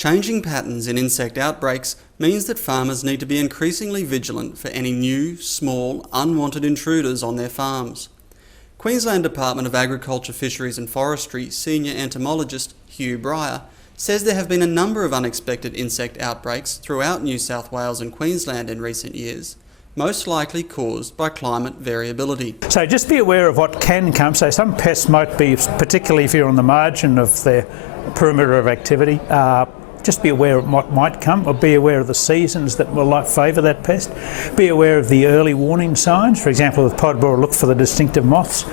Changing patterns in insect outbreaks means that farmers need to be increasingly vigilant for any new, small, unwanted intruders on their farms. Queensland Department of Agriculture, Fisheries and Forestry Senior Entomologist Hugh Breyer says there have been a number of unexpected insect outbreaks throughout New South Wales and Queensland in recent years, most likely caused by climate variability. So just be aware of what can come. So some pests might be, particularly if you're on the margin of the perimeter of activity, just be aware of what might come, or be aware of the seasons that will favour that pest. Be aware of the early warning signs. For example, with pod borer, look for the distinctive moths.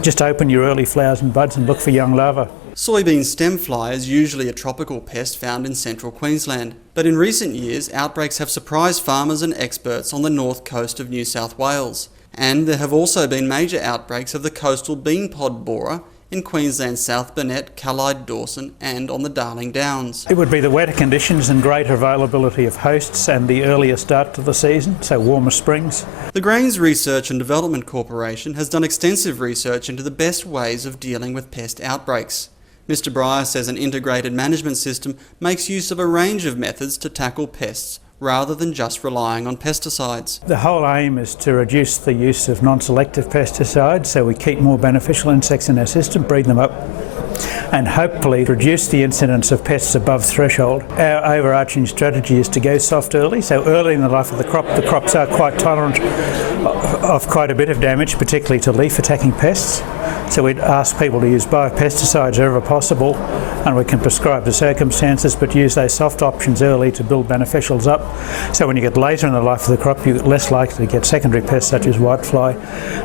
Just open your early flowers and buds and look for young larvae. Soybean stem fly is usually a tropical pest found in central Queensland, but in recent years outbreaks have surprised farmers and experts on the north coast of New South Wales. And there have also been major outbreaks of the coastal bean pod borer in Queensland's South Burnett, Callide, Dawson and on the Darling Downs. It would be the wetter conditions and greater availability of hosts and the earlier start to the season, so warmer springs. The Grains Research and Development Corporation has done extensive research into the best ways of dealing with pest outbreaks. Mr. Breyer says an integrated management system makes use of a range of methods to tackle pests, rather than just relying on pesticides. The whole aim is to reduce the use of non-selective pesticides, so we keep more beneficial insects in our system, breed them up, and hopefully reduce the incidence of pests above threshold. Our overarching strategy is to go soft early, so early in the life of the crops are quite tolerant of quite a bit of damage, particularly to leaf-attacking pests. So we'd ask people to use biopesticides wherever possible, and we can prescribe the circumstances, but use those soft options early to build beneficials up. So when you get later in the life of the crop, you're less likely to get secondary pests such as whitefly,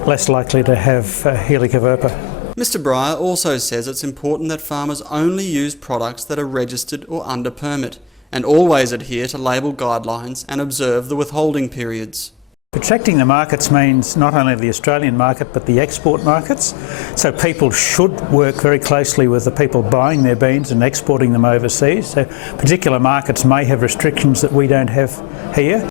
less likely to have Helicobacter. Mr. Breyer also says it's important that farmers only use products that are registered or under permit, and always adhere to label guidelines and observe the withholding periods. Protecting the markets means not only the Australian market but the export markets, so people should work very closely with the people buying their beans and exporting them overseas. So particular markets may have restrictions that we don't have here.